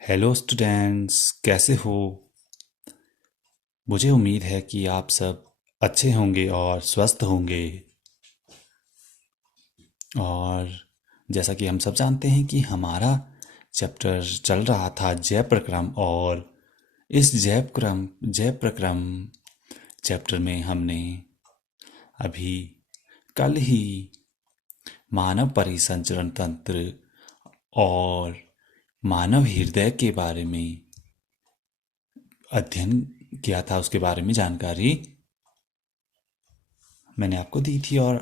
Hello students, कैसे हो। मुझे उम्मीद है कि आप सब अच्छे होंगे और स्वस्थ होंगे। और जैसा कि हम सब जानते हैं कि हमारा चैप्टर चल रहा था जय प्रक्रम। और इस जय प्रक्रम चैप्टर में हमने अभी कल ही मानव परिसंचरण तंत्र और मानव हृदय के बारे में अध्ययन किया था। उसके बारे में जानकारी मैंने आपको दी थी और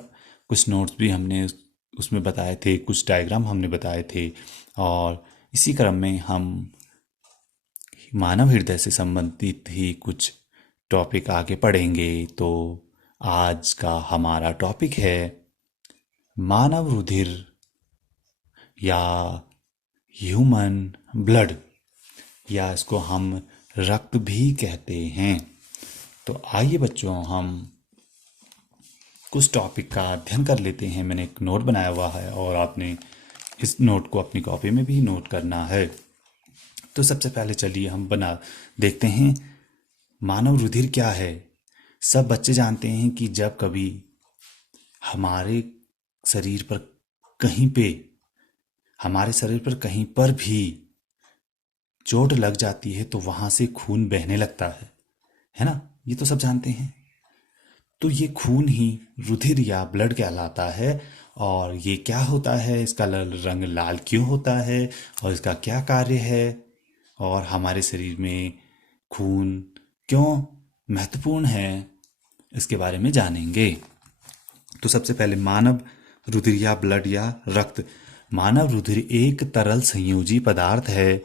कुछ नोट्स भी हमने उसमें बताए थे, कुछ डायग्राम हमने बताए थे। और इसी क्रम में हम मानव हृदय से संबंधित ही कुछ टॉपिक आगे पढ़ेंगे। तो आज का हमारा टॉपिक है मानव रुधिर या ह्यूमन ब्लड, या इसको हम रक्त भी कहते हैं। तो आइए बच्चों, हम कुछ टॉपिक का अध्ययन कर लेते हैं। मैंने एक नोट बनाया हुआ है और आपने इस नोट को अपनी कॉपी में भी नोट करना है। तो सबसे पहले चलिए हम देखते हैं मानव रुधिर क्या है। सब बच्चे जानते हैं कि जब कभी हमारे शरीर पर कहीं पे हमारे शरीर पर कहीं पर भी चोट लग जाती है तो वहां से खून बहने लगता है ना। ये तो सब जानते हैं। तो ये खून ही रुधिर या ब्लड कहलाता है। और ये क्या होता है, इसका रंग लाल क्यों होता है और इसका क्या कार्य है, और हमारे शरीर में खून क्यों महत्वपूर्ण है, इसके बारे में जानेंगे। तो सबसे पहले मानव रुधिर या ब्लड या रक्त। मानव रुधिर एक तरल संयोजी पदार्थ है।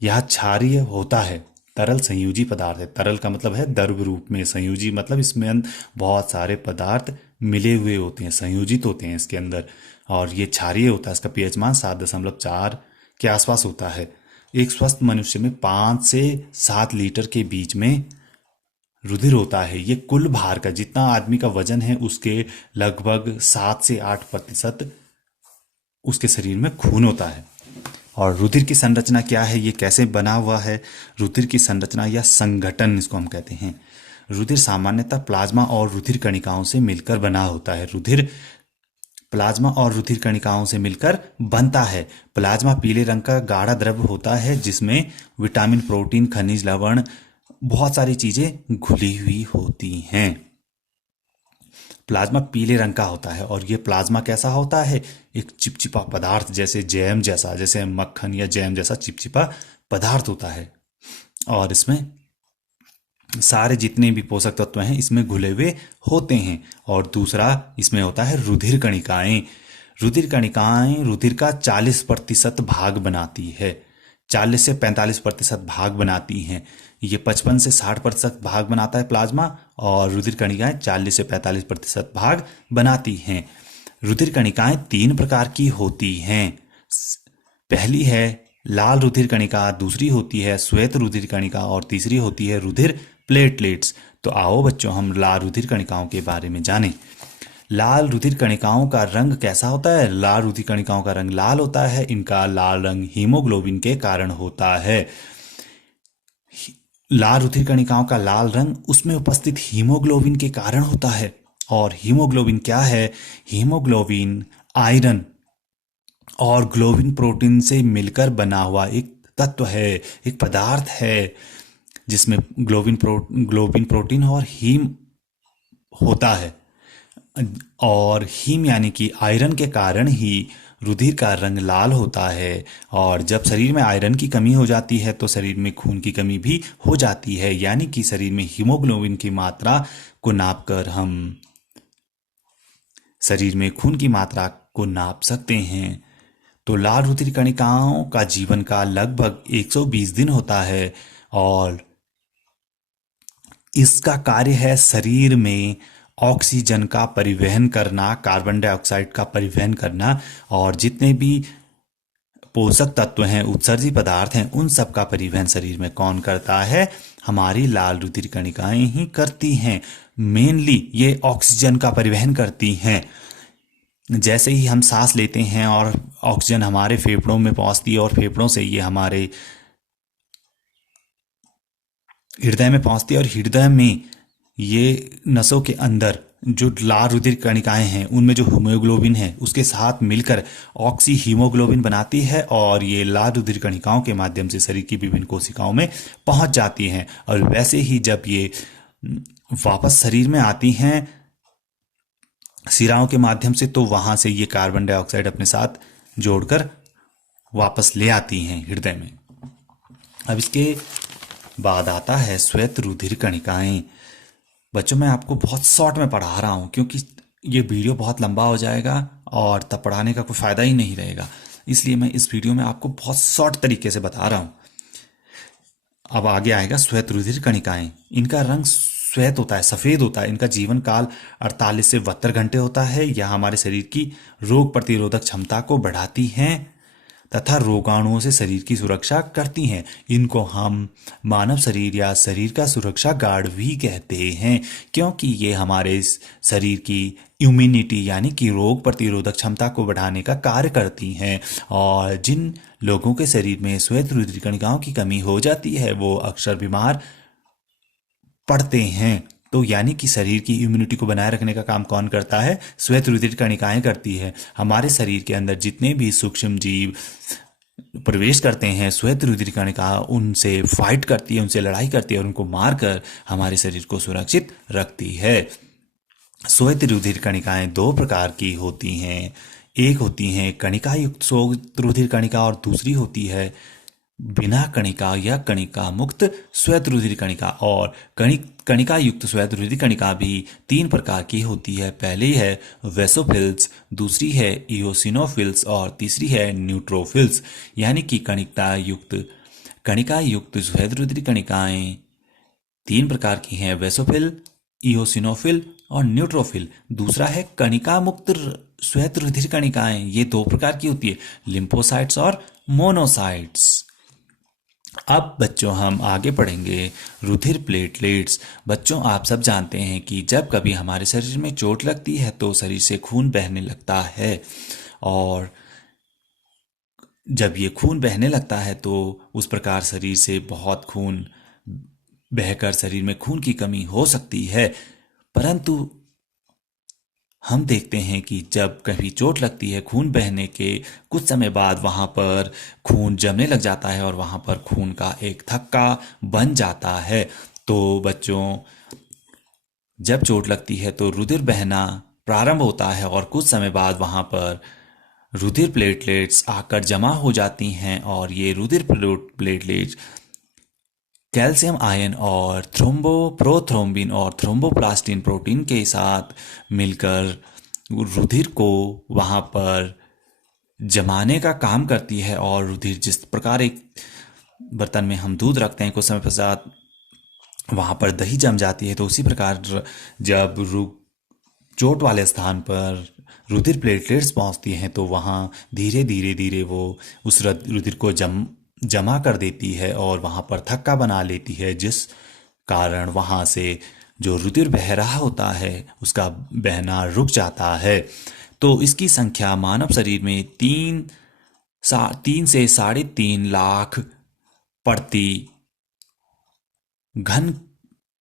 यह क्षारीय होता है। तरल संयोजी पदार्थ है। तरल का मतलब है द्रव रूप में, संयोजी मतलब इसमें बहुत सारे पदार्थ मिले हुए होते हैं, संयोजित होते हैं इसके अंदर। और ये क्षारीय होता है। इसका पीएच मान 7.4 के आसपास होता है। एक स्वस्थ मनुष्य में 5 से 7 लीटर के बीच में रुधिर होता है। ये कुल भार का, जितना आदमी का वजन है उसके लगभग 7 से 8% उसके शरीर में खून होता है। और रुधिर की संरचना क्या है, ये कैसे बना हुआ है। रुधिर की संरचना या संगठन इसको हम कहते हैं। रुधिर सामान्यतः प्लाज्मा और रुधिर कणिकाओं से मिलकर बना होता है। रुधिर प्लाज्मा और रुधिर कणिकाओं से मिलकर बनता है। प्लाज्मा पीले रंग का गाढ़ा द्रव होता है जिसमें विटामिन, प्रोटीन, खनिज, लवण, बहुत सारी चीजें घुली हुई होती हैं। प्लाज्मा पीले रंग का होता है। और ये प्लाज्मा कैसा होता है, एक चिपचिपा पदार्थ, जैसे जैम जैसा, जैसे मक्खन या जैम जैसा चिपचिपा पदार्थ होता है। और इसमें सारे जितने भी पोषक तत्व हैं इसमें घुले हुए होते हैं। और दूसरा इसमें होता है रुधिर कणिकाएं। रुधिर कणिकाएं रुधिर का 40% भाग बनाती है। 40 से 45% भाग बनाती हैं। ये 55 से 60% भाग बनाता है प्लाज्मा, और रुधिर कणिकाएं 40 से 45% भाग बनाती हैं। रुधिर कणिकाएं 3 प्रकार की होती हैं। पहली है लाल रुधिर कणिका, दूसरी होती है श्वेत रुधिर कणिका, और तीसरी होती है रुधिर प्लेटलेट्स। तो आओ बच्चों, हम लाल रुधिर कणिकाओं के बारे में जानें। लाल रुधिर कणिकाओं का रंग कैसा होता है। लाल रुधिर कणिकाओं का रंग लाल होता है। इनका लाल रंग हीमोग्लोबिन के कारण होता है। लाल रुधिर कणिकाओं का लाल रंग उसमें उपस्थित हीमोग्लोबिन के कारण होता है। और हीमोग्लोबिन क्या है, हीमोग्लोबिन आयरन और ग्लोबिन प्रोटीन से मिलकर बना हुआ एक तत्व है, एक पदार्थ है, जिसमें ग्लोबिन प्रोटीन और हीम होता है। और हीम यानी कि आयरन के कारण ही रुधिर का रंग लाल होता है। और जब शरीर में आयरन की कमी हो जाती है तो शरीर में खून की कमी भी हो जाती है। यानी कि शरीर में हीमोग्लोबिन की मात्रा को नापकर हम शरीर में खून की मात्रा को नाप सकते हैं। तो लाल रुधिर कणिकाओं का जीवन काल लगभग 120 दिन होता है। और इसका कार्य है शरीर में ऑक्सीजन का परिवहन करना, कार्बन डाइऑक्साइड का परिवहन करना, और जितने भी पोषक तत्व हैं, उत्सर्जी पदार्थ हैं, उन सब का परिवहन शरीर में कौन करता है, हमारी लाल रुधिर कणिकाएं ही करती हैं। मेनली ये ऑक्सीजन का परिवहन करती हैं। जैसे ही हम सांस लेते हैं और ऑक्सीजन हमारे फेफड़ों में पहुंचती है और फेफड़ों से ये हमारे हृदय में पहुंचती है और हृदय में ये नसों के अंदर जो लाल रुधिर कणिकाएं हैं उनमें जो हीमोग्लोबिन है उसके साथ मिलकर ऑक्सी हीमोग्लोबिन बनाती है और ये लाल रुधिर कणिकाओं के माध्यम से शरीर की विभिन्न कोशिकाओं में पहुंच जाती हैं। और वैसे ही जब ये वापस शरीर में आती हैं शिराओं के माध्यम से, तो वहां से ये कार्बन डाइऑक्साइड अपने साथ जोड़कर वापस ले आती हैं हृदय में। अब इसके बाद आता है श्वेत रुधिर कणिकाएं। बच्चों मैं आपको बहुत शॉर्ट में पढ़ा रहा हूं क्योंकि ये वीडियो बहुत लंबा हो जाएगा और तब पढ़ाने का कोई फायदा ही नहीं रहेगा, इसलिए मैं इस वीडियो में आपको बहुत शॉर्ट तरीके से बता रहा हूं। अब आगे आएगा श्वेत रुधिर कणिकाएं। इनका रंग श्वेत होता है, सफेद होता है। इनका जीवन काल 48 से 72 घंटे होता है। यह हमारे शरीर की रोग प्रतिरोधक क्षमता को बढ़ाती हैं तथा रोगाणुओं से शरीर की सुरक्षा करती हैं। इनको हम मानव शरीर या शरीर का सुरक्षा गार्ड भी कहते हैं, क्योंकि ये हमारे शरीर की इम्यूनिटी यानी कि रोग प्रतिरोधक क्षमता को बढ़ाने का कार्य करती हैं। और जिन लोगों के शरीर में श्वेत रुधिर कणिकाओं की कमी हो जाती है वो अक्सर बीमार पड़ते हैं। तो यानी कि शरीर की इम्यूनिटी को बनाए रखने का काम कौन करता है? श्वेत रुधिर कणिकाएं करती है। हमारे शरीर के अंदर जितने भी सूक्ष्म जीव प्रवेश करते हैं, श्वेत रुधिर कणिका उनसे फाइट करती है, उनसे लड़ाई करती है और उनको मारकर हमारे शरीर को सुरक्षित रखती है। श्वेत रुधिर कणिकाएं दो प्रकार की होती हैं। एक होती है कणिका युक्त श्वेत रुधिर कणिका और दूसरी होती है बिना कणिका या कणिका मुक्त श्वेत रुधिर कणिका। और कणिका युक्त श्वेत रुधिर कणिका भी 3 प्रकार की होती है। पहली है वेसोफिल्स, दूसरी है इओसिनोफिल्स और तीसरी है न्यूट्रोफिल्स। यानी कि कणिका युक्त श्वेत रुधिर कणिकाएं 3 प्रकार की हैं, वेसोफिल, इओसिनोफिल और न्यूट्रोफिल। दूसरा है कणिका मुक्त श्वेत रुधिर कणिकाएं, ये 2 प्रकार की होती है, लिम्फोसाइट्स और मोनोसाइट्स। अब बच्चों हम आगे पढ़ेंगे रुधिर प्लेटलेट्स। बच्चों आप सब जानते हैं कि जब कभी हमारे शरीर में चोट लगती है तो शरीर से खून बहने लगता है और जब ये खून बहने लगता है तो उस प्रकार शरीर से बहुत खून बहकर शरीर में खून की कमी हो सकती है। परंतु हम देखते हैं कि जब कभी चोट लगती है, खून बहने के कुछ समय बाद वहां पर खून जमने लग जाता है और वहां पर खून का एक थक्का बन जाता है। तो बच्चों जब चोट लगती है तो रुधिर बहना प्रारंभ होता है और कुछ समय बाद वहां पर रुधिर प्लेटलेट्स आकर जमा हो जाती हैं और ये रुधिर प्लेटलेट्स कैल्शियम आयन और प्रोथ्रोम्बिन और थ्रोम्बोप्लास्टिन प्रोटीन के साथ मिलकर रुधिर को वहां पर जमाने का काम करती है। और रुधिर जिस प्रकार एक बर्तन में हम दूध रखते हैं, कुछ समय पश्चात वहां पर दही जम जाती है, तो उसी प्रकार जब चोट वाले स्थान पर रुधिर प्लेटलेट्स पहुंचती हैं तो वहां धीरे धीरे वो उस रुधिर को जमा कर देती है और वहां पर थक्का बना लेती है, जिस कारण वहां से जो रुधिर बह रहा होता है उसका बहना रुक जाता है। तो इसकी संख्या मानव शरीर में 3 से 3.5 लाख प्रति घन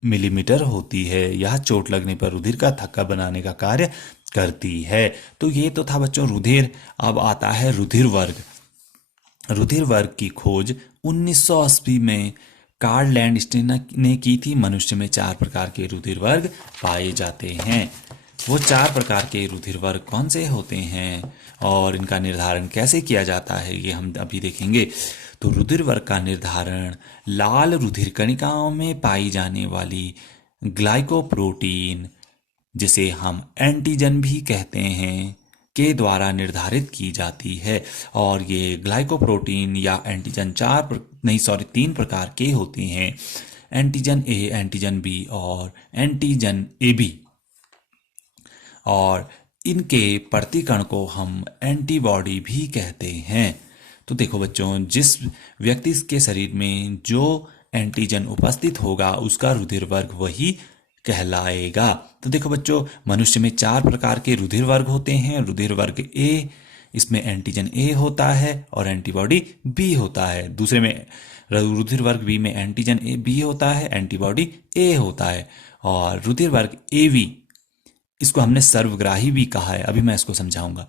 मिलीमीटर होती है। यह चोट लगने पर रुधिर का थक्का बनाने का कार्य करती है। तो ये तो था बच्चों रुधिर। अब आता है रुधिर वर्ग। रुधिर वर्ग की खोज 1980 में कार्ल लैंडस्टीन ने की थी। मनुष्य में 4 प्रकार के रुधिर वर्ग पाए जाते हैं। वो 4 प्रकार के रुधिर वर्ग कौन से होते हैं और इनका निर्धारण कैसे किया जाता है ये हम अभी देखेंगे। तो रुधिर वर्ग का निर्धारण लाल रुधिर कणिकाओं में पाई जाने वाली ग्लाइकोप्रोटीन, जिसे हम एंटीजन भी कहते हैं, के द्वारा निर्धारित की जाती है। और ये ग्लाइकोप्रोटीन या एंटीजन 3 प्रकार के होते हैं, एंटीजन ए, एंटीजन बी और एंटीजन ए बी। और इनके प्रतिकण को हम एंटीबॉडी भी कहते हैं। तो देखो बच्चों, जिस व्यक्ति के शरीर में जो एंटीजन उपस्थित होगा उसका रुधिर वर्ग वही कहलाएगा। तो देखो बच्चों, मनुष्य में 4 प्रकार के रुधिर वर्ग होते हैं। रुधिर वर्ग ए इसमें एंटीजन ए होता है और एंटीबॉडी बी होता है। दूसरे में रुधिर वर्ग बी में एंटीजन ए बी होता है, एंटीबॉडी ए होता है। और रुधिर वर्ग ए बी, इसको हमने सर्वग्राही भी कहा है, अभी मैं इसको समझाऊंगा।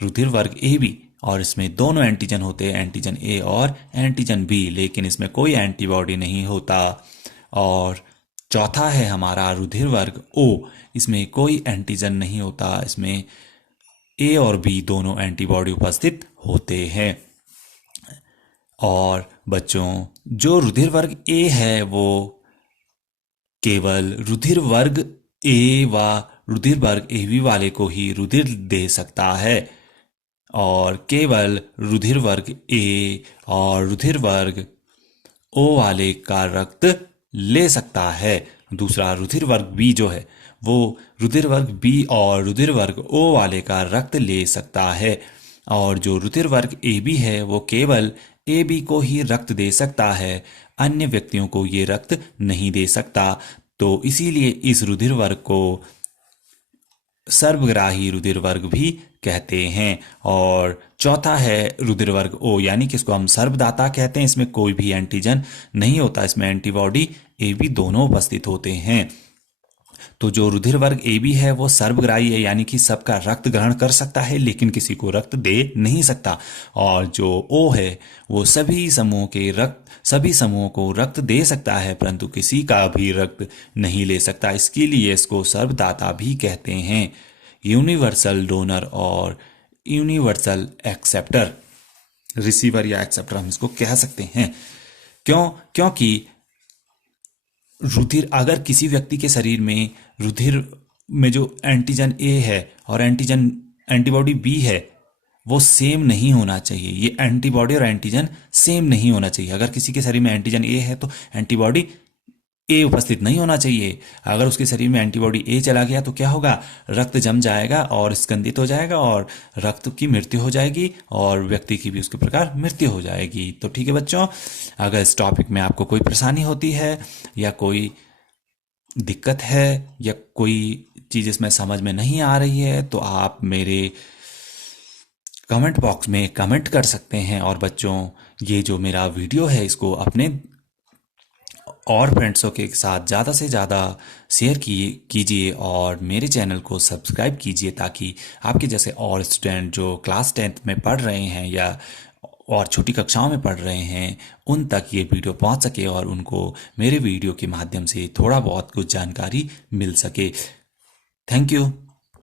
रुधिर वर्ग ए बी, और इसमें दोनों एंटीजन होते हैं, एंटीजन ए और एंटीजन बी, लेकिन इसमें कोई एंटीबॉडी नहीं होता। और चौथा है हमारा रुधिर वर्ग ओ, इसमें कोई एंटीजन नहीं होता, इसमें ए और बी दोनों एंटीबॉडी उपस्थित होते हैं। और बच्चों, जो रुधिर वर्ग ए है वो केवल रुधिर वर्ग ए व रुधिर वर्ग एबी वाले को ही रुधिर दे सकता है, और केवल रुधिर वर्ग ए और रुधिर वर्ग ओ वाले का रक्त ले सकता है। दूसरा रुधिर वर्ग बी जो है वो रुधिर वर्ग बी और रुधिर वर्ग ओ वाले का रक्त ले सकता है, और जो रुधिर वर्ग ए बी है वो केवल ए बी को ही रक्त दे सकता है, अन्य व्यक्तियों को ये रक्त नहीं दे सकता। तो इसीलिए इस रुधिर वर्ग को सर्वग्राही रुधिर वर्ग भी कहते हैं। और चौथा है रुधिर वर्ग ओ, यानी कि इसको हम सर्वदाता कहते हैं। इसमें कोई भी एंटीजन नहीं होता, इसमें एंटीबॉडी ए बी दोनों उपस्थित होते हैं। तो जो रुधिर वर्ग ए बी है वो सर्वग्राही है, यानी कि सबका रक्त ग्रहण कर सकता है लेकिन किसी को रक्त दे नहीं सकता। और जो ओ है वो सभी समूहों को रक्त दे सकता है परंतु किसी का भी रक्त नहीं ले सकता, इसके लिए इसको सर्वदाता भी कहते हैं। यूनिवर्सल डोनर और यूनिवर्सल एक्सेप्टर, रिसीवर या एक्सेप्टर हम इसको कह सकते हैं। क्योंकि रुधिर, अगर किसी व्यक्ति के शरीर में रुधिर में जो एंटीजन ए है और एंटीबॉडी बी है वो सेम नहीं होना चाहिए। ये एंटीबॉडी और एंटीजन सेम नहीं होना चाहिए। अगर किसी के शरीर में एंटीजन ए है तो एंटीबॉडी ए उपस्थित नहीं होना चाहिए। अगर उसके शरीर में एंटीबॉडी ए चला गया तो क्या होगा, रक्त जम जाएगा और स्कंदित हो जाएगा और रक्त की मृत्यु हो जाएगी और व्यक्ति की भी उसके प्रकार मृत्यु हो जाएगी। तो ठीक है बच्चों, अगर इस टॉपिक में आपको कोई परेशानी होती है या कोई दिक्कत है या कोई चीज़ इसमें समझ में नहीं आ रही है तो आप मेरे कमेंट बॉक्स में कमेंट कर सकते हैं। और बच्चों, ये जो मेरा वीडियो है इसको अपने और फ्रेंड्सों के साथ ज़्यादा से ज़्यादा शेयर कीजिए और मेरे चैनल को सब्सक्राइब कीजिए ताकि आपके जैसे और स्टूडेंट जो क्लास 10th में पढ़ रहे हैं या और छोटी कक्षाओं में पढ़ रहे हैं उन तक ये वीडियो पहुंच सके और उनको मेरे वीडियो के माध्यम से थोड़ा बहुत कुछ जानकारी मिल सके। Thank you.